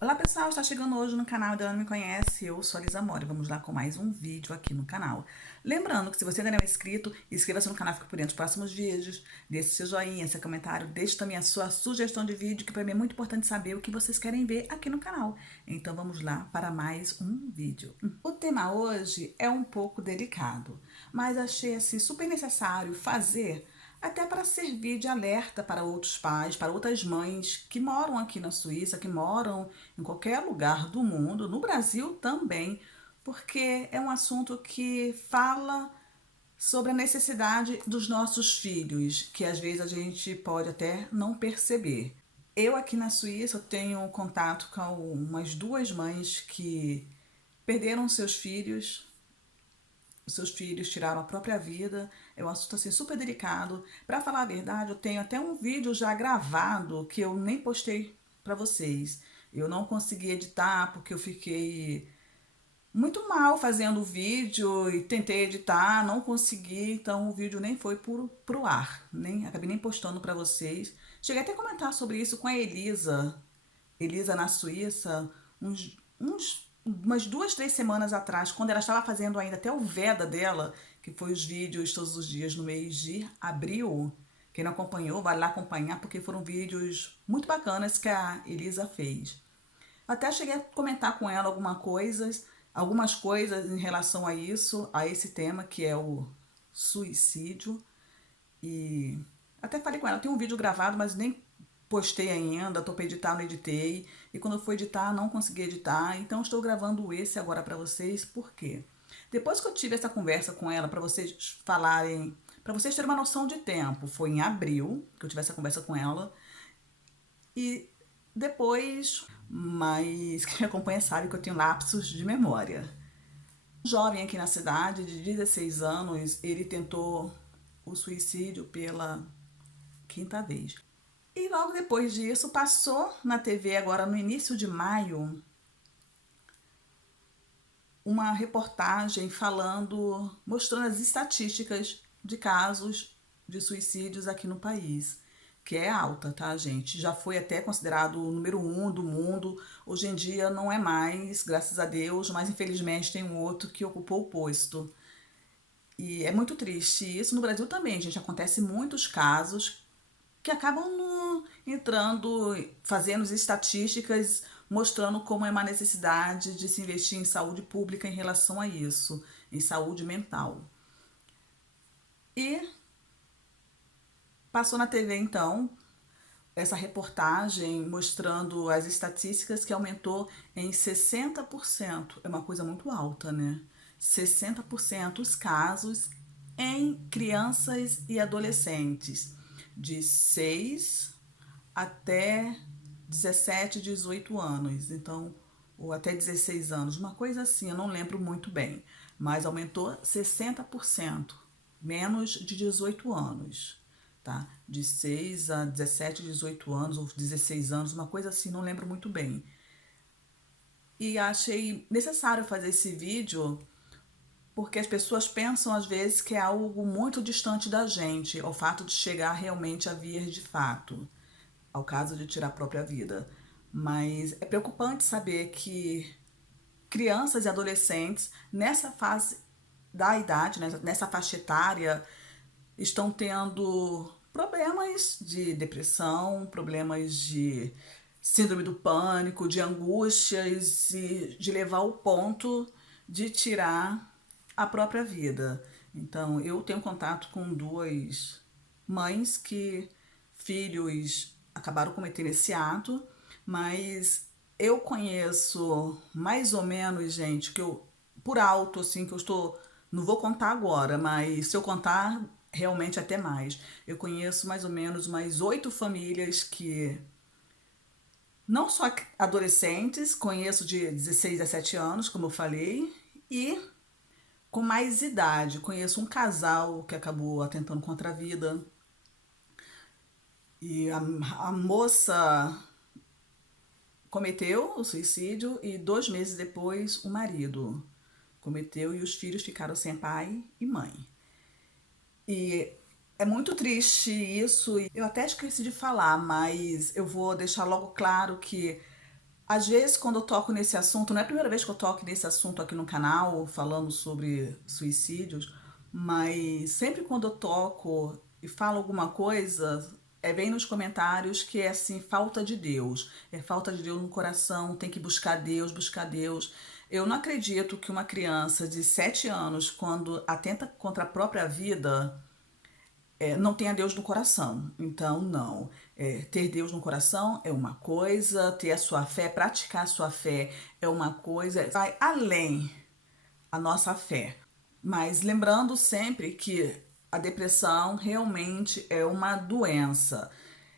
Olá pessoal, está chegando hoje no canal, ainda não me conhece, eu sou a Lisa Mori, vamos lá com mais um vídeo aqui no canal. Lembrando que se você ainda não é inscrito, inscreva-se no canal, fica por dentro dos próximos vídeos, deixe seu joinha, seu comentário, deixe também a sua sugestão de vídeo, que para mim é muito importante saber o que vocês querem ver aqui no canal. Então vamos lá para mais um vídeo. O tema hoje é um pouco delicado, mas achei assim super necessário fazer até para servir de alerta para outros pais, para outras mães que moram aqui na Suíça, que moram em qualquer lugar do mundo, no Brasil também, porque é um assunto que fala sobre a necessidade dos nossos filhos, que às vezes a gente pode até não perceber. Eu aqui na Suíça tenho contato com umas duas mães que perderam seus filhos tiraram a própria vida. É um assunto assim super delicado. Para falar a verdade, eu tenho até um vídeo já gravado que eu nem postei para vocês. Eu não consegui editar porque eu fiquei muito mal fazendo o vídeo e tentei editar, não consegui, então o vídeo nem foi pro ar, nem acabei nem postando para vocês. Cheguei até a comentar sobre isso com a Elisa na Suíça, umas 2, 3 semanas atrás, quando ela estava fazendo ainda até o Veda dela, que foi os vídeos todos os dias no mês de abril. Quem não acompanhou, vai lá acompanhar, porque foram vídeos muito bacanas que a Elisa fez. Até cheguei a comentar com ela algumas coisas em relação a isso, a esse tema que é o suicídio. E até falei com ela, tem um vídeo gravado, mas nem postei ainda, tô para editar, não editei. E quando eu for editar, não consegui editar. Então estou gravando esse agora para vocês, por quê? Depois que eu tive essa conversa com ela, para vocês falarem, para vocês terem uma noção de tempo, foi em abril que eu tive essa conversa com ela. E depois, mas quem me acompanha sabe que eu tenho lapsos de memória. Um jovem aqui na cidade, de 16 anos, ele tentou o suicídio pela quinta vez. E logo depois disso, passou na TV, agora no início de maio, uma reportagem falando, mostrando as estatísticas de casos de suicídios aqui no país, que é alta, tá, gente? Já foi até considerado o número 1 do mundo. Hoje em dia não é mais, graças a Deus, mas infelizmente tem um outro que ocupou o posto. E é muito triste. Isso no Brasil também, gente. Acontece muitos casos que acabam entrando, fazendo estatísticas, mostrando como é uma necessidade de se investir em saúde pública em relação a isso, em saúde mental. E passou na TV então essa reportagem mostrando as estatísticas que aumentou em 60%. É uma coisa muito alta, né? 60% os casos em crianças e adolescentes de 6 até 17, 18 anos. Então, ou até 16 anos, uma coisa assim, eu não lembro muito bem, mas aumentou 60%, menos de 18 anos, tá? De 6 a 17, 18 anos, ou 16 anos, uma coisa assim, não lembro muito bem. E achei necessário fazer esse vídeo porque as pessoas pensam às vezes que é algo muito distante da gente, ao fato de chegar realmente a vir de fato, ao caso de tirar a própria vida. Mas é preocupante saber que crianças e adolescentes, nessa fase da idade, né, nessa faixa etária, estão tendo problemas de depressão, problemas de síndrome do pânico, de angústias e de levar ao ponto de tirar a própria vida. Então, eu tenho contato com duas mães que filhos acabaram cometendo esse ato, mas eu conheço mais ou menos, gente, que eu por alto assim que eu estou, não vou contar agora, mas se eu contar realmente até mais. Eu conheço mais ou menos umas 8 famílias que não só adolescentes, conheço de 16 a 17 anos, como eu falei, e com mais idade. Conheço um casal que acabou atentando contra a vida. E a moça cometeu o suicídio e 2 meses depois o marido cometeu e os filhos ficaram sem pai e mãe. E é muito triste isso. Eu até esqueci de falar, mas eu vou deixar logo claro que Às vezes, quando eu toco nesse assunto, não é a primeira vez que eu toco nesse assunto aqui no canal, falando sobre suicídios, mas sempre quando eu toco e falo alguma coisa, bem nos comentários que é assim, falta de Deus. É falta de Deus no coração, tem que buscar Deus, buscar Deus. Eu não acredito que uma criança de 7 anos, quando atenta contra a própria vida, não tenha Deus no coração. Então, não. Ter Deus no coração é uma coisa, ter a sua fé, praticar a sua fé é uma coisa, vai além a nossa fé. Mas lembrando sempre que a depressão realmente é uma doença.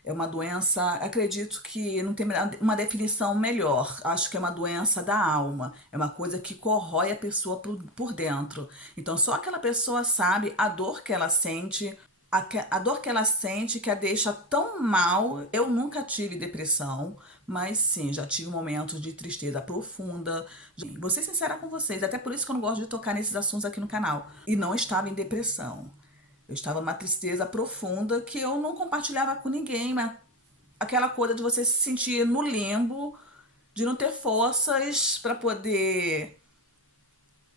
É uma doença, acredito que não tem uma definição melhor. Acho que é uma doença da alma. É uma coisa que corrói a pessoa por dentro. Então, só aquela pessoa sabe a dor que ela sente, a dor que ela sente que a deixa tão mal. Eu nunca tive depressão, mas sim, já tive momentos de tristeza profunda. Vou ser sincera com vocês, até por isso que eu não gosto de tocar nesses assuntos aqui no canal. E não estava em depressão. Eu estava numa tristeza profunda que eu não compartilhava com ninguém, mas aquela coisa de você se sentir no limbo, de não ter forças para poder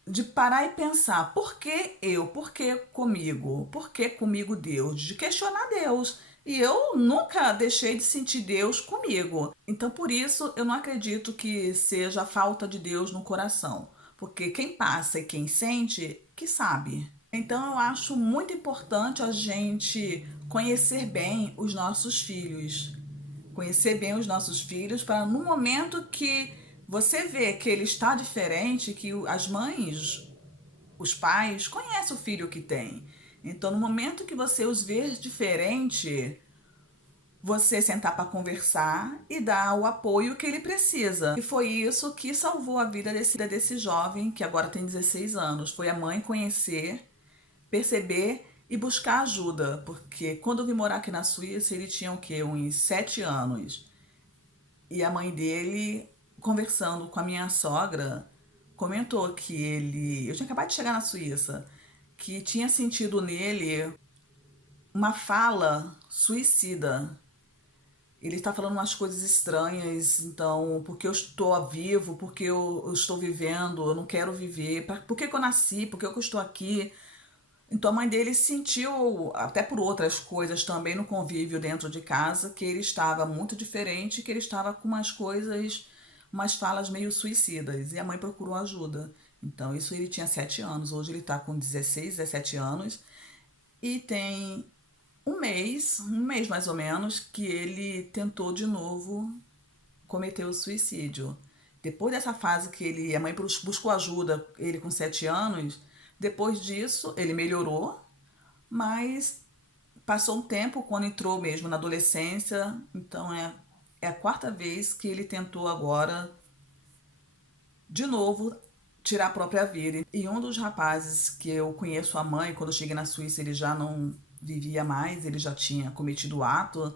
de parar e pensar, por que eu? Por que comigo? Por que comigo Deus? De questionar Deus. E eu nunca deixei de sentir Deus comigo. Então, por isso, eu não acredito que seja a falta de Deus no coração. Porque quem passa e quem sente, que sabe. Então, eu acho muito importante a gente conhecer bem os nossos filhos, conhecer bem os nossos filhos para no momento que você vê que ele está diferente, que as mães, os pais conhecem o filho que tem. Então, no momento que você os vê diferente, você sentar para conversar e dar o apoio que ele precisa. E foi isso que salvou a vida desse jovem, que agora tem 16 anos. Foi a mãe conhecer, perceber e buscar ajuda, porque quando eu vim morar aqui na Suíça, ele tinha o quê? Uns 7 anos. E a mãe dele, conversando com a minha sogra, comentou que ele, eu tinha acabado de chegar na Suíça, que tinha sentido nele uma fala suicida. Ele está falando umas coisas estranhas, então, porque eu estou vivo, porque eu estou vivendo, eu não quero viver, por que que eu nasci, por que eu estou aqui? Então a mãe dele sentiu, até por outras coisas também no convívio dentro de casa, que ele estava muito diferente, que ele estava com umas coisas, umas falas meio suicidas. E a mãe procurou ajuda. Então isso ele tinha 7 anos, hoje ele está com 16, 17 anos. E tem um mês mais ou menos, que ele tentou de novo cometer o suicídio. Depois dessa fase que a mãe buscou ajuda, ele com 7 anos, depois disso ele melhorou, mas passou um tempo quando entrou mesmo na adolescência, então é a quarta vez que ele tentou agora, de novo, tirar a própria vida. E um dos rapazes que eu conheço a mãe, quando eu cheguei na Suíça ele já não vivia mais, ele já tinha cometido o ato.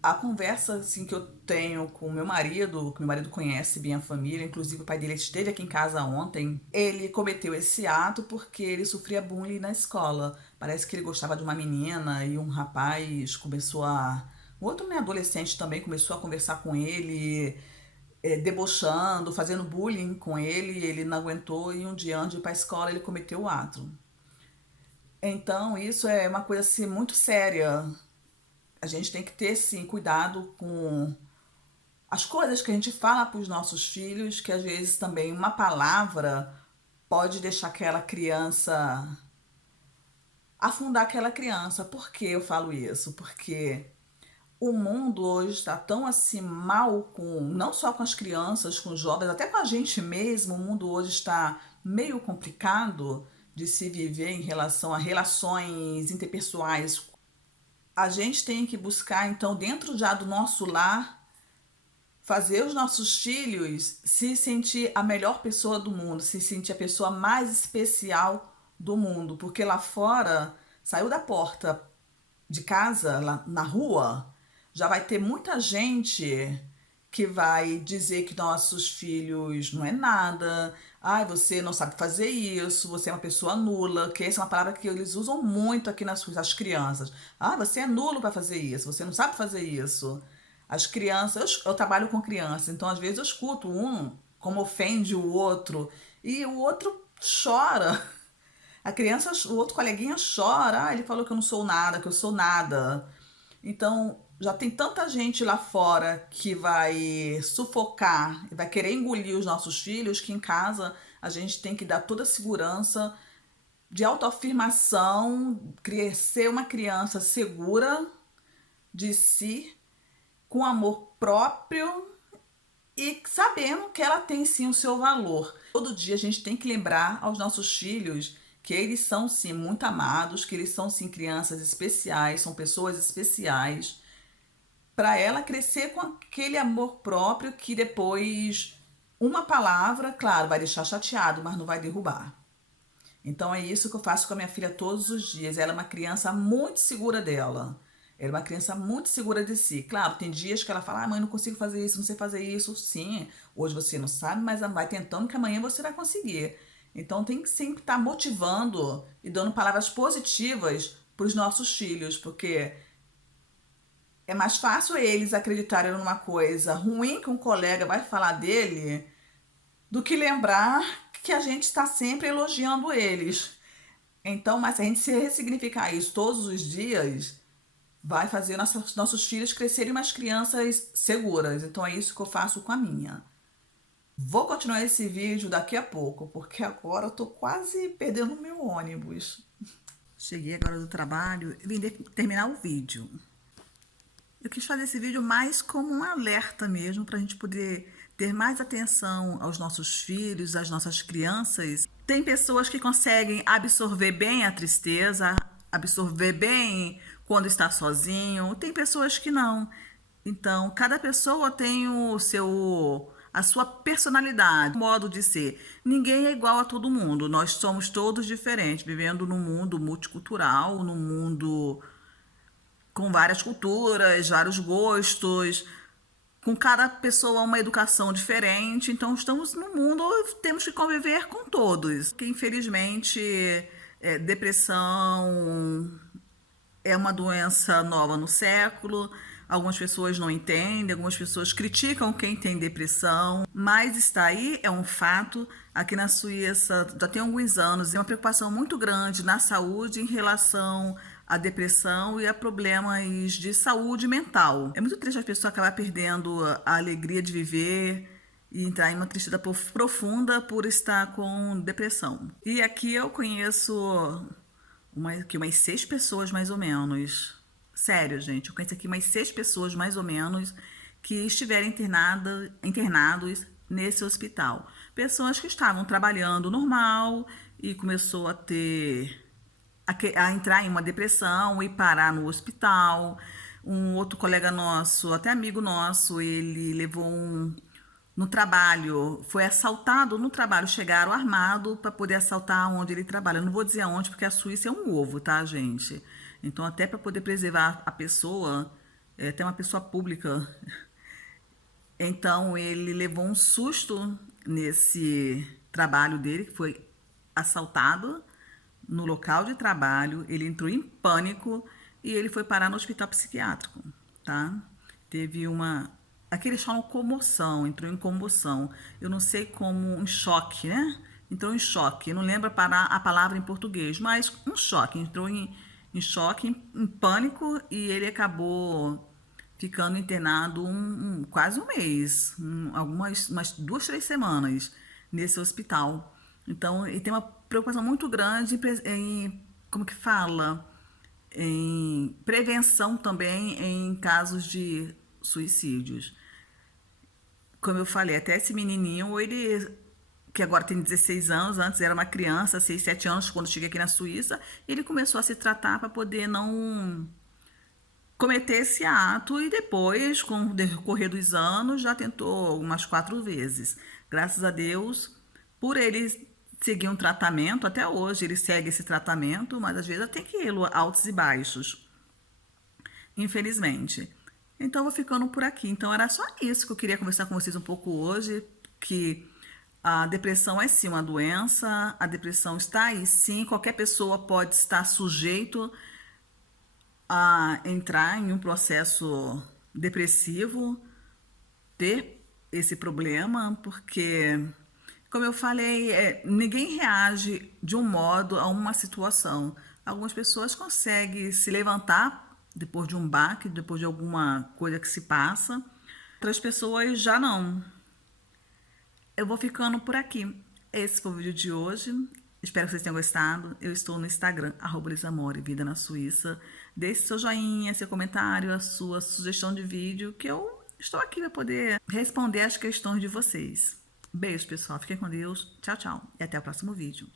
A conversa assim que eu tenho com meu marido, que meu marido conhece bem a família, inclusive o pai dele esteve aqui em casa ontem, ele cometeu esse ato porque ele sofria bullying na escola. Parece que ele gostava de uma menina e um rapaz começou a... Um outro né, adolescente também começou a conversar com ele, debochando, fazendo bullying com ele não aguentou e um dia antes de ir para a escola ele cometeu o ato. Então isso é uma coisa assim muito séria. A gente tem que ter, sim, cuidado com as coisas que a gente fala para os nossos filhos, que às vezes também uma palavra pode deixar aquela criança, afundar aquela criança. Por que eu falo isso? Porque o mundo hoje está tão assim mal com, não só com as crianças, com os jovens, até com a gente mesmo. O mundo hoje está meio complicado de se viver em relação a relações interpessoais. A gente tem que buscar, então, dentro já do nosso lar, fazer os nossos filhos se sentir a melhor pessoa do mundo, se sentir a pessoa mais especial do mundo, porque lá fora, saiu da porta de casa, lá na rua, já vai ter muita gente que vai dizer que nossos filhos não é nada, ai, você não sabe fazer isso, você é uma pessoa nula, que essa é uma palavra que eles usam muito aqui nas as crianças. Ah, você é nulo para fazer isso, você não sabe fazer isso. As crianças, eu trabalho com crianças, então às vezes eu escuto um como ofende o outro e o outro chora. A criança, o outro coleguinha chora, ele falou que eu não sou nada, que eu sou nada. Então, já tem tanta gente lá fora que vai sufocar e vai querer engolir os nossos filhos, que em casa a gente tem que dar toda a segurança de autoafirmação, crescer uma criança segura de si, com amor próprio e sabendo que ela tem sim o seu valor. Todo dia a gente tem que lembrar aos nossos filhos que eles são sim muito amados, que eles são sim crianças especiais, são pessoas especiais, para ela crescer com aquele amor próprio que depois uma palavra, claro, vai deixar chateado, mas não vai derrubar. Então é isso que eu faço com a minha filha todos os dias. Ela é uma criança muito segura dela. Ela é uma criança muito segura de si. Claro, tem dias que ela fala: ah, mãe, não consigo fazer isso, não sei fazer isso. Sim, hoje você não sabe, mas vai tentando que amanhã você vai conseguir. Então tem que sempre estar motivando e dando palavras positivas para os nossos filhos, porque é mais fácil eles acreditarem numa coisa ruim que um colega vai falar dele do que lembrar que a gente está sempre elogiando eles. Então, mas se a gente se ressignificar isso todos os dias, vai fazer nossos filhos crescerem umas crianças seguras. Então é isso que eu faço com a minha. Vou continuar esse vídeo daqui a pouco, porque agora eu tô quase perdendo o meu ônibus. Cheguei agora do trabalho e vim terminar o vídeo. Eu quis fazer esse vídeo mais como um alerta mesmo, para a gente poder ter mais atenção aos nossos filhos, às nossas crianças. Tem pessoas que conseguem absorver bem a tristeza, absorver bem quando está sozinho. Tem pessoas que não. Então, cada pessoa tem a sua personalidade, modo de ser. Ninguém é igual a todo mundo. Nós somos todos diferentes, vivendo num mundo multicultural, num mundo com várias culturas, vários gostos, com cada pessoa uma educação diferente. Então estamos no mundo, temos que conviver com todos. Que infelizmente depressão é uma doença nova no século. Algumas pessoas não entendem, algumas pessoas criticam quem tem depressão, mas está aí, é um fato. Aqui na Suíça já tem alguns anos, é uma preocupação muito grande na saúde em relação à depressão e a problemas de saúde mental. É muito triste a pessoa acabar perdendo a alegria de viver e entrar em uma tristeza profunda por estar com depressão. E aqui eu conheço umas 6 pessoas mais ou menos. Sério, gente, eu conheço aqui umas 6 pessoas mais ou menos que estiveram internados nesse hospital. Pessoas que estavam trabalhando normal e começou a entrar em uma depressão e parar no hospital. Um outro colega nosso, até amigo nosso, ele levou no trabalho, foi assaltado no trabalho, chegaram armado para poder assaltar onde ele trabalha. Eu não vou dizer aonde, porque a Suíça é um ovo, tá, gente? Então, até para poder preservar a pessoa, até uma pessoa pública. Então, ele levou um susto nesse trabalho dele, que foi assaltado no local de trabalho. Ele entrou em pânico e ele foi parar no hospital psiquiátrico, tá? Teve aqui eles falam comoção, entrou em comoção. Eu não sei como, um choque, né? Entrou em choque. Eu não lembro a palavra em português, mas um choque. Entrou em choque, em pânico, e ele acabou ficando internado quase um mês, umas 2, 3 semanas nesse hospital. Então, ele tem uma preocupação muito grande como que fala? Em prevenção também em casos de suicídios. Como eu falei, até esse menininho, ele que agora tem 16 anos, antes era uma criança, 6, 7 anos, quando cheguei aqui na Suíça, ele começou a se tratar para poder não cometer esse ato e depois, com o decorrer dos anos, já tentou umas 4 vezes. Graças a Deus, por ele seguir um tratamento, até hoje ele segue esse tratamento, mas às vezes tem que ir altos e baixos, infelizmente. Então, eu vou ficando por aqui. Então, era só isso que eu queria conversar com vocês um pouco hoje, que a depressão é sim uma doença, a depressão está aí sim, qualquer pessoa pode estar sujeito a entrar em um processo depressivo ter esse problema, porque, como eu falei, ninguém reage de um modo a uma situação. Algumas pessoas conseguem se levantar depois de um baque, depois de alguma coisa que se passa. Outras pessoas já não. Eu vou ficando por aqui. Esse foi o vídeo de hoje. Espero que vocês tenham gostado. Eu estou no Instagram, @lisamore, Vida na Suíça. Deixe seu joinha, seu comentário, a sua sugestão de vídeo, que eu estou aqui para poder responder as questões de vocês. Beijo, pessoal. Fiquem com Deus. Tchau, tchau. E até o próximo vídeo.